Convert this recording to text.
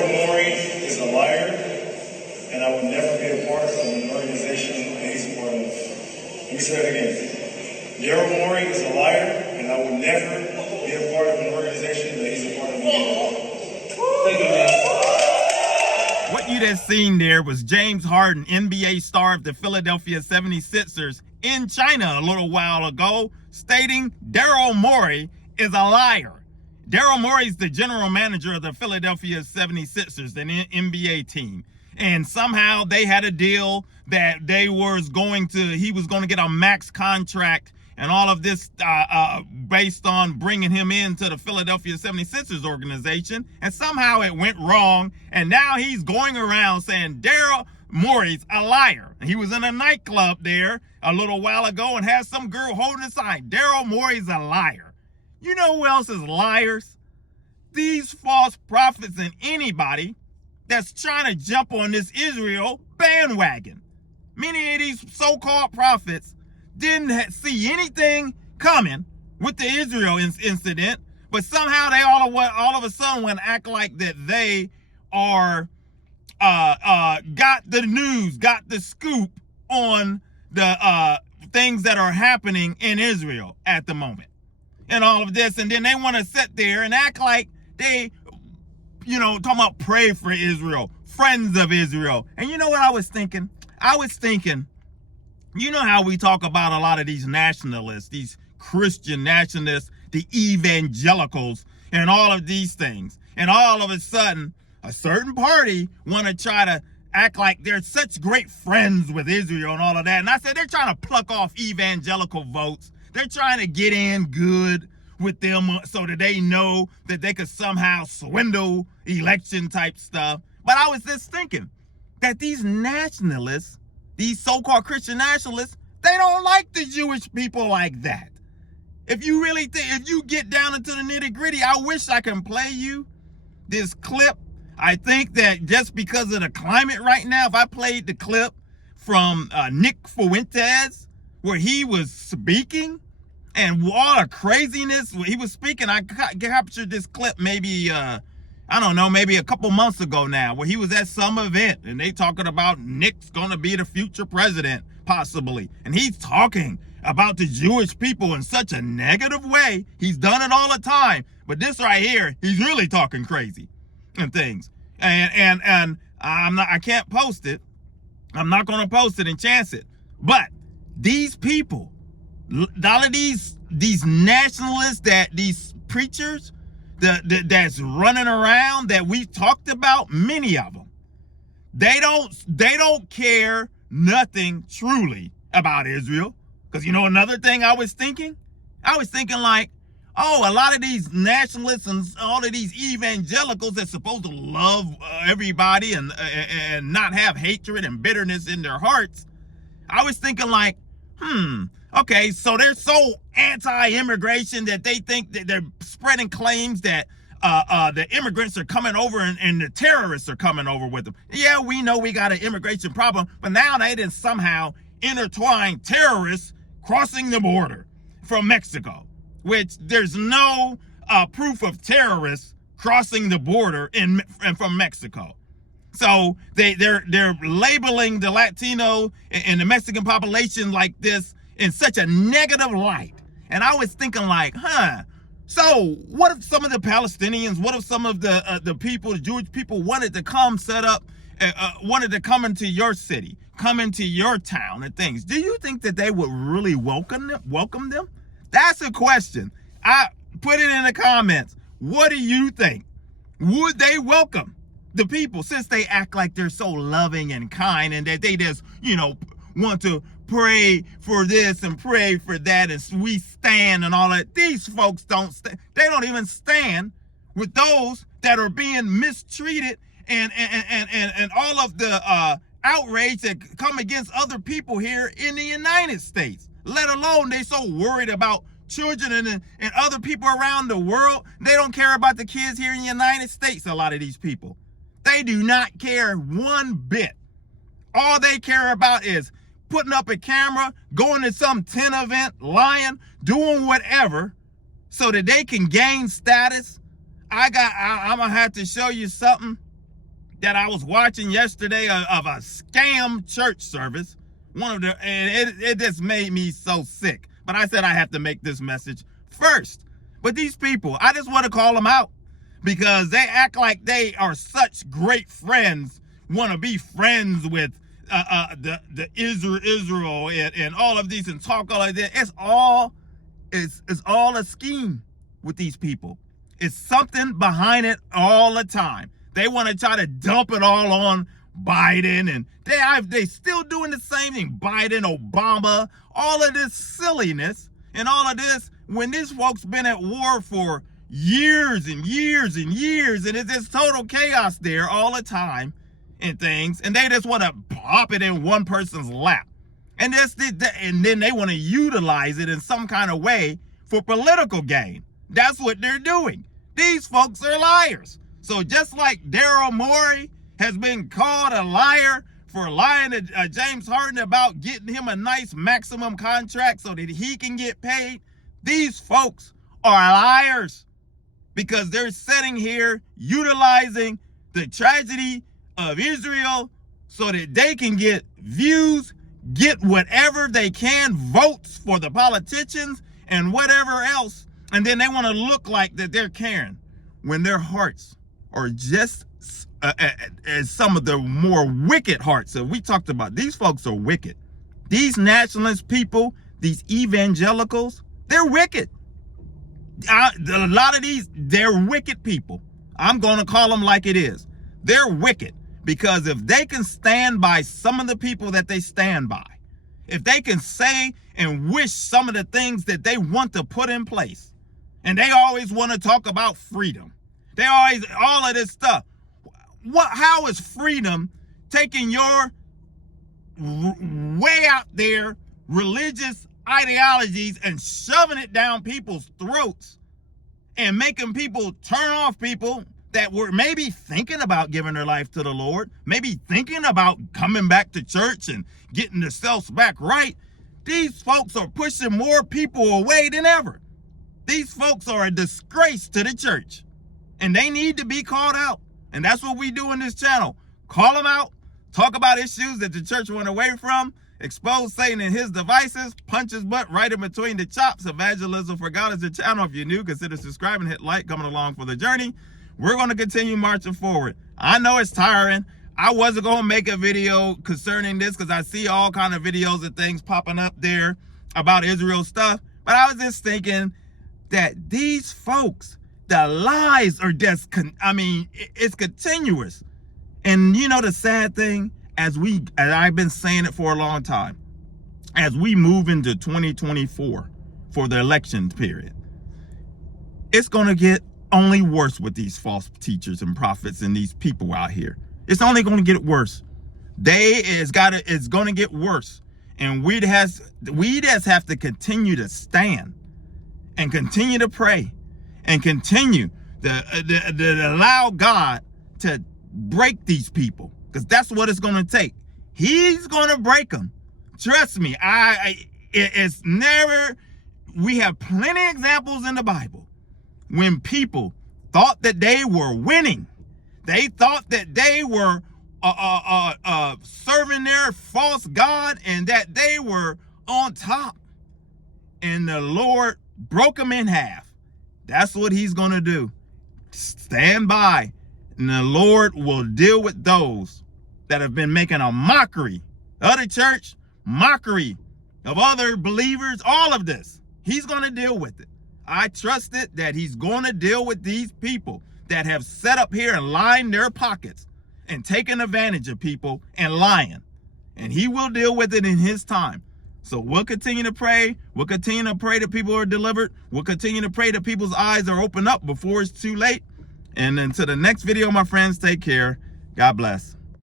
Maury is a liar, and I would never be a part of an organization that he's a part of. Let me say that again. Daryl Morey is a liar, and I would never be a part of an organization that he's a part of again. Thank you, man. What you just seen there was James Harden, NBA star of the Philadelphia 76ers, in China a little while ago, stating Daryl Morey is a liar. Daryl Morey is the general manager of the Philadelphia 76ers, an NBA team. And somehow they had a deal that he was going to get a max contract and all of this based on bringing him into the Philadelphia 76ers organization. And somehow it went wrong. And now he's going around saying Daryl Morey's a liar. He was in a nightclub there a little while ago and had some girl holding a sign, Daryl Morey's a liar. You know who else is liars? These false prophets and anybody that's trying to jump on this Israel bandwagon. Many of these so-called prophets didn't see anything coming with the Israel incident, but somehow they all of a sudden want to act like that they are got the news, got the scoop on the things that are happening in Israel at the moment. And all of this, and then they want to sit there and act like they, talking about pray for Israel, friends of Israel. And you know what I was thinking? You know how we talk about a lot of these nationalists, these Christian nationalists, the evangelicals, and all of these things. And all of a sudden, a certain party want to try to act like they're such great friends with Israel and all of that. And I said, they're trying to pluck off evangelical votes. They're trying to get in good with them so that they know that they could somehow swindle election type stuff. But I was just thinking that these nationalists, these so-called Christian nationalists, they don't like the Jewish people like that. If you really think, if you get down into the nitty gritty, I wish I can play you this clip. I think that just because of the climate right now, if I played the clip from Nick Fuentes, where he was speaking and all the craziness he was speaking. I captured this clip maybe, maybe a couple months ago now, where he was at some event and they talking about Nick's gonna be the future president, possibly. And he's talking about the Jewish people in such a negative way. He's done it all the time. But this right here, he's really talking crazy and things. And I can't post it. I'm not gonna post it and chance it. But these people, all of these nationalists, these preachers that's running around that we talked about, many of them, they don't care nothing truly about Israel. Because another thing I was thinking like, oh, a lot of these nationalists and all of these evangelicals that's supposed to love everybody and not have hatred and bitterness in their hearts. I was thinking like, okay, so they're so anti-immigration that they think that they're spreading claims that the immigrants are coming over and the terrorists are coming over with them. Yeah, we know we got an immigration problem, but now they didn't somehow intertwine terrorists crossing the border from Mexico, which there's no proof of terrorists crossing the border and from Mexico. So they're labeling the Latino and the Mexican population like this in such a negative light. And I was thinking like, so what if some of the Palestinians, what if some of the people, the Jewish people wanted to come wanted to come into your city, come into your town and things? Do you think that they would really welcome them? That's a question. I put it in the comments. What do you think? Would they welcome the people, since they act like they're so loving and kind and that they just, want to pray for this and pray for that and we stand and all that? These folks don't stand. They don't even stand with those that are being mistreated and all of the outrage that come against other people here in the United States, let alone they so worried about children and other people around the world. They don't care about the kids here in the United States, a lot of these people. They do not care one bit. All they care about is putting up a camera, going to some tent event, lying, doing whatever so that they can gain status. I'm gonna have to show you something. that I was watching yesterday of a scam church service. And it just made me so sick. But I said I have to make this message first. But these people, I just want to call them out because they act like they are such great friends, want to be friends with the Israel and all of these and talk all of that. It's all a scheme with these people. It's something behind it all the time. They want to try to dump it all on Biden, and they still doing the same thing. Biden, Obama, all of this silliness and all of this when these folks been at war for years and years and years, and it's just total chaos there all the time and things, and they just want to pop it in one person's lap, and then they want to utilize it in some kind of way for political gain. That's what they're doing. These folks are liars. So just like Daryl Morey has been called a liar for lying to James Harden about getting him a nice maximum contract so that he can get paid, these folks are liars because they're sitting here utilizing the tragedy of Israel so that they can get views, get whatever they can, votes for the politicians and whatever else, and then they want to look like that they're caring when their hearts are just as some of the more wicked hearts that we talked about. These folks are wicked. These nationalist people, these evangelicals, they're wicked. A lot of these, they're wicked people. I'm going to call them like it is. They're wicked because if they can stand by some of the people that they stand by, if they can say and wish some of the things that they want to put in place, and they always want to talk about freedom. They always, all of this stuff. How is freedom taking your way out there religious ideologies and shoving it down people's throats and making people turn off people that were maybe thinking about giving their life to the Lord, maybe thinking about coming back to church and getting themselves back right? These folks are pushing more people away than ever. These folks are a disgrace to the church, and they need to be called out. And that's what we do in this channel. Call them out, talk about issues that the church went away from, expose Satan and his devices, punch his butt right in between the chops. Evangelism for God is the channel. If you're new, consider subscribing, hit like, coming along for the journey. We're going to continue marching forward. I know it's tiring. I wasn't going to make a video concerning this because I see all kind of videos and things popping up there about Israel stuff. But I was just thinking that these folks, the lies are just, it's continuous. And you know the sad thing, as I've been saying it for a long time, as we move into 2024 for the election period, it's going to get only worse with these false teachers and prophets and these people out here. It's only going to get worse. It's going to get worse. And we just have to continue to stand and continue to pray and continue to allow God to break these people, because that's what it's going to take. He's going to break them. Trust me. It's never. We have plenty of examples in the Bible when people thought that they were winning. They thought that they were serving their false god and that they were on top, and the Lord broke them in half. That's what he's going to do. Stand by, and the Lord will deal with those that have been making a mockery of the church, mockery of other believers, all of this. He's going to deal with it. I trust it that he's going to deal with these people that have set up here and lined their pockets and taken advantage of people and lying. And he will deal with it in his time. So we'll continue to pray. We'll continue to pray that people are delivered. We'll continue to pray that people's eyes are opened up before it's too late. And until the next video, my friends, take care. God bless.